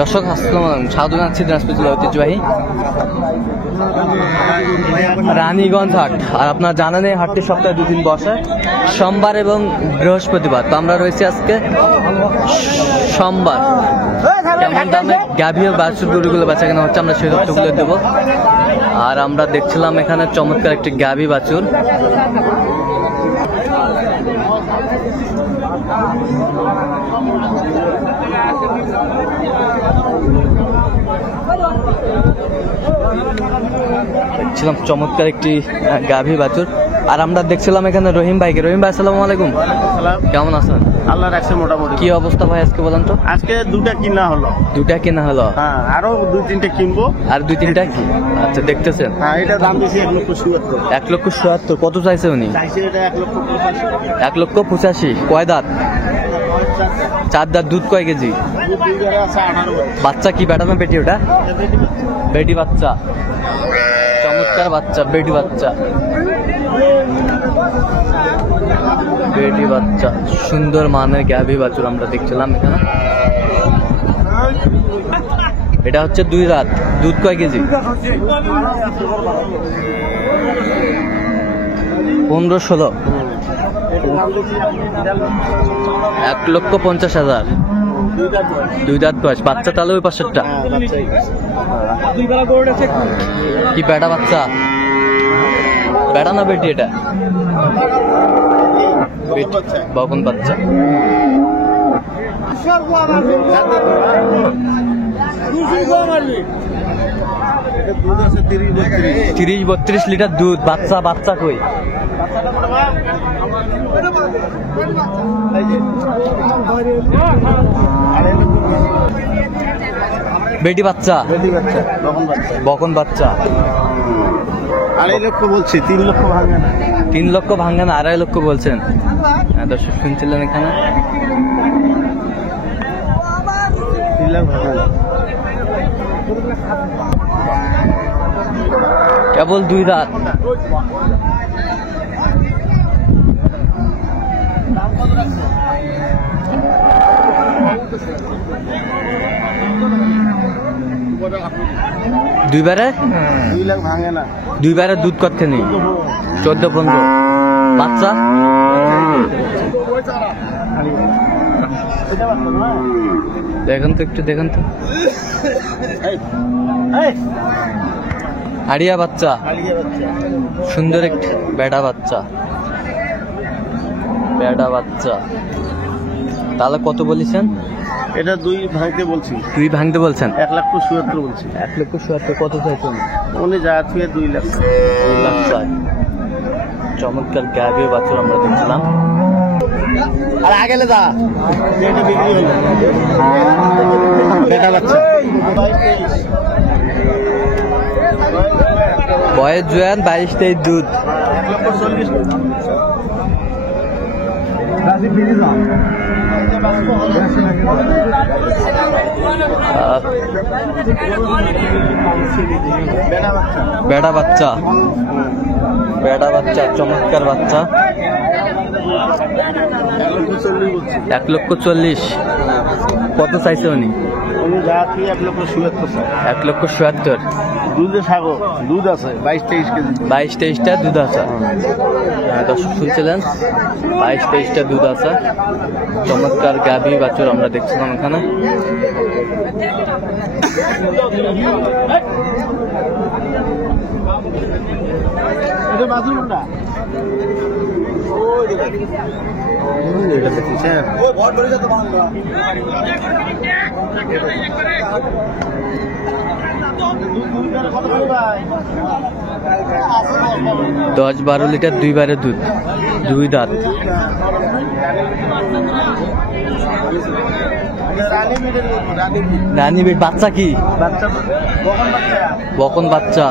দর্শক আসসালামু আলাইকুম, স্বাগত জানাচ্ছি দিনাজপুর জেলার ঐতিহ্যবাহী রানীগঞ্জ হাট। আর আপনারা জানেন এই হাটটি সপ্তাহে 2 দিন বসে, সোমবার এবং বৃহস্পতিবার। তো আমরা রয়েছি আজকে সোমবার। কেমন দামে গাভী ও বাছুর গরুগুলো বেচা কেনা হচ্ছে আমরা সেই তথ্যগুলো দেবো। আর আমরা দেখছিলাম এখানে চমৎকার একটি গাভী বাছুর। দেখছিলাম চমৎকার একটি গাভী বাছুর। আর আমরা দেখছিলাম এখানে রহিম ভাইকে। রহিম ভাই আসসালামু আলাইকুম। কেমন আছেন? আল্লাহ রাখছে মোটামুটি। কি অবস্থা ভাই আজকে বলেন তো? আজকে দুটা কিনা হলো। দুটা কেনা হলো? হ্যাঁ, আরো 2-3টে কিনবো। আর 2-3টা কি? আচ্ছা, দেখতেছেন। হ্যাঁ, এটা দাম বেশি 1,77,000। 1,77,000 কত চাইছে উনি? চাইছে এটা 1,85,000। 1,85,000 কয় দাঁত? 4 দাঁত। দুধ কয় কেজি? দুধ 2 জায়গায় আছে 18। বাচ্চা কি বেটা না বেটি? ওটা বেটি বাচ্চা। চমৎকার বাচ্চা, বেটি বাচ্চা, বেটি বাচ্চা। সুন্দর মানের গাভী বাছুর আমরা দেখছিলাম এখানে। এটা হচ্ছে 2 দাঁত। দুধ কয় কেজি? 15-16। 1,50,000। 2 দাঁত বয়স। বাচ্চা তাহলে ওই পাশেরটা কি বেটা বাচ্চা? বেটা না বেটি? এটা বকন বাচ্চা। দুধ আছে 30-32। 30-32 লিটার দুধ। বাচ্চা বাচ্চা কই? বেটি বাচ্চা। বকন বাচ্চা। 2.5 লক্ষ বলছি, 3 লক্ষ ভাঙবে না। 3 লক্ষ ভাঙে না, 2.5 লক্ষ বলছেন। দর্শক শুনছিলেন এখানে। 3 লাখ ভাঙবে না। কেবল 2 দাঁত। দুইবারে 2 লাখ ভাঙে না। 2বারে দুধ কত নেই? 14-15। বাচ্চা দেখেন তো, একটু দেখেন তো। হাড়িয়া বাচ্চা, সুন্দর একটি বেটা বাচ্চা। বেটা বাচ্চা। তাহলে কত বলেছেন? এটা 2 ভাঙতে বলছি। 2 ভাঙতে বলছেন? 1,77,000 বলছি। 1,77,000 কত চাইছেন? উনি যা থুয়ে 2 লাখ। 2 লাখ চাই। চমৎকার গাভী বাছুর আমরা দেখছিলাম। আর আগে যা এটা বিক্রি হলো দেখা যাচ্ছে। বয়স জোয়ান, 22-23 দুধ। 1,40,000। বেটা বাচ্চা। বেটা বাচ্চা, চমৎকার বাচ্চা। 1,40,000 কত চাইছে উনি? উনি যা থুয়ে 1,77,000। 1,77,000। দুধে সাগো দুধ আছে 22-23 কেজি। 22-23টা দুধ আছে। দর্শক শুনছিলেন, 22-23টা দুধ আছে। চমৎকার গাভী বাছুর আমরা দেখছিলাম এখানে। দশ 12 লিটার 2বারে দুধ। 2 দাঁত। রানী বেট। বাচ্চা কি? বকন বাচ্চা।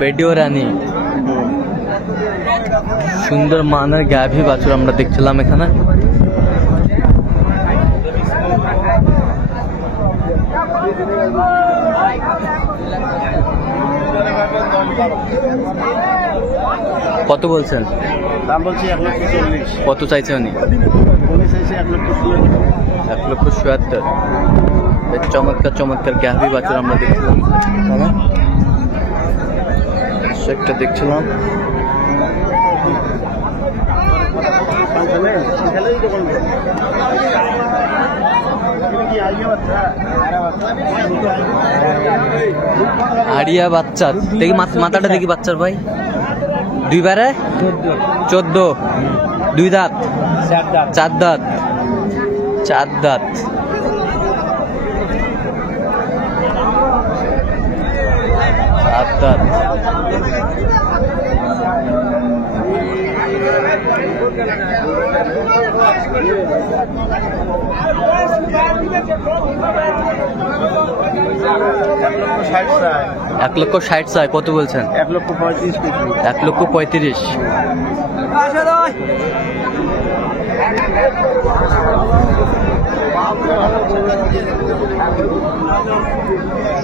বেটিও রানী। সুন্দর মানের গাভী বাছুর আমরা দেখছিলাম এখানে। কত বলছেন? দাম বলছি 1,40,000। কত চাইছে উনি? উনি চাইছে 1,70,000। 1,70,000। বেশ চমৎকার চমৎকার গাভী বাছুর আমরা দেখছিলাম। একটা দেখছিলাম। আড়িয়া বাচ্চা দেখি, মাথাটা দেখি বাচ্চার ভাই। দুইবারে 14, 2 দাঁত, 4 দাঁত, 4 দাঁত। এক লক্ষ 60 চাই, কত বলছেন? 1,35,000। 1,35,000।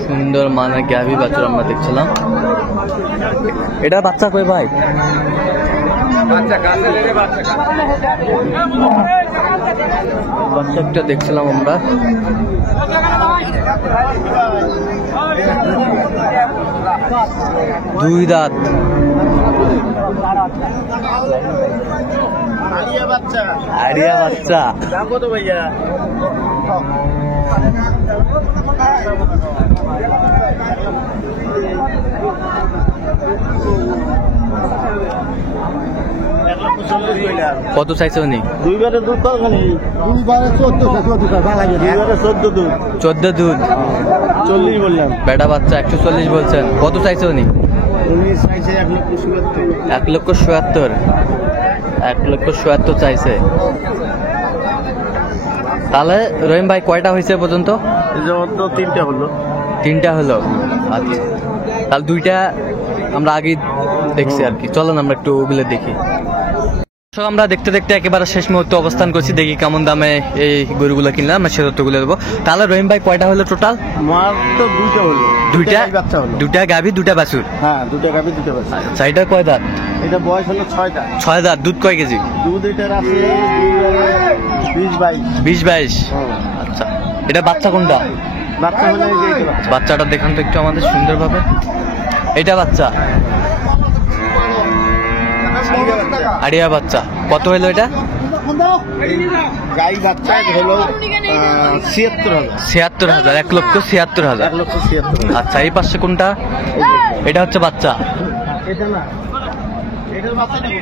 সুন্দর মানের গাভী বাছুর আমরা দেখছিলাম। এটা বাচ্চা কই ভাই? বাচ্চা একটা দেখছিলাম আমরা। দুই দাঁত। আড়িয়া বাচ্চা। দাম কত ভাইয়া? কত চাইছে উনি? দুইবারে দুধ পাওনি? দুইবারে 14 দুধ। 14 দুধ। 40 বললাম। বেটা বাচ্চা 140 বলছেন, কত চাইছে উনি? উনি চাইছে 1,70,000। 1,70,000। 1,70,000 চাইছে। তাহলে রহিম ভাই কয়টা হয়েছে পর্যন্ত? তো 3টা হলো। 3টা হলো। আচ্ছা, তাহলে 2টা আমরা আগে দেখছি আর কি। চলেন আমরা একটু ওগুলো দেখি। আমরা দেখতে দেখতে একেবারে শেষ মুহূর্তে অবস্থান করছি। দেখি কেমন দামে এই গরুগুলো কিনলাম, আমরা সে তথ্যগুলো দেবো। তাহলে রহিম ভাই কয়টা হলো টোটাল? মাত্র 2টা হলো। 2টা বাচ্চা হলো। 2টা গাভী 2টা বাছুর। হ্যাঁ, 2টা গাভী 2টা বাচ্চা। আচ্ছা, এটা কয় দাঁত? এটা বয়স হলো 6টা। 6 দাঁত। দুধ কয় কেজি? দুধ এটার আছে 20-22। 20-22। আচ্ছা, এটা বাচ্চা কোনটা? বাচ্চা হলে এই যে এটা বাচ্চা। বাচ্চাটা দেখান তো একটু আমাদের সুন্দরভাবে। এটা বাচ্চা, আড়িয়া বাচ্চা। কত হলো এটা? গাই বাচ্চা হলো 76,000। 76,000। 1,76,000। 1,76,000। আচ্ছা, এই পাশে কোনটা? এটা হচ্ছে বাচ্চা। এটা না, এটার বাচ্চা নেই।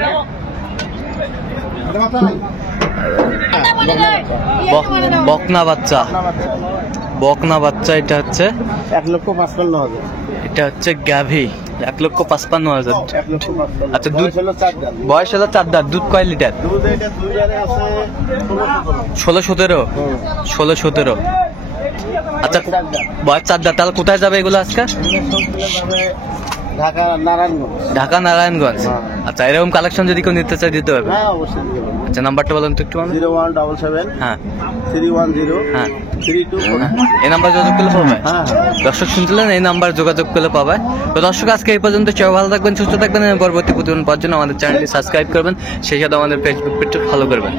বকনা বাচ্চা। বকনা বাচ্চা। এটা হচ্ছে 1,55,000। এটা হচ্ছে গাভী 1,55,000। 1,55,000। আচ্ছা, দুধ হলো 4 দাঁত। বয়স হলো 4 দাঁত। দুধ কয় লিটার? দুধ এটা দুইবারে আছে 16-17। 16-17। আচ্ছা, বয়স 4 দাঁত। তাহলে কোথায় যাবে এগুলো আজকে? ঢাকা নারায়ণগঞ্জ। ঢাকা নারায়ণগঞ্জ। আচ্ছা, এরকম কালেকশন যদি কেউ নিতে চায় দিতে হবে? হ্যাঁ, অবশ্যই দিতে পারবো। আচ্ছা, নাম্বারটা বলুন তো একটু। 0177 হ্যাঁ 310 হ্যাঁ 324। এই নাম্বার যোগাযোগ করলে পাবে। হ্যাঁ। দর্শক শুনছিলেন, এই নাম্বার যোগাযোগ করলে পাবে। তো দর্শক, আজকে এই পর্যন্ত। চলো, ভালো থাকবেন, সুস্থ থাকবেন এবং পরবর্তী প্রতিদিন পাওয়ার জন্য আমাদের চ্যানেলটি সাবস্ক্রাইব করবেন, সেই সাথে আমাদের ফেসবুক পেজটি ফলো করবেন।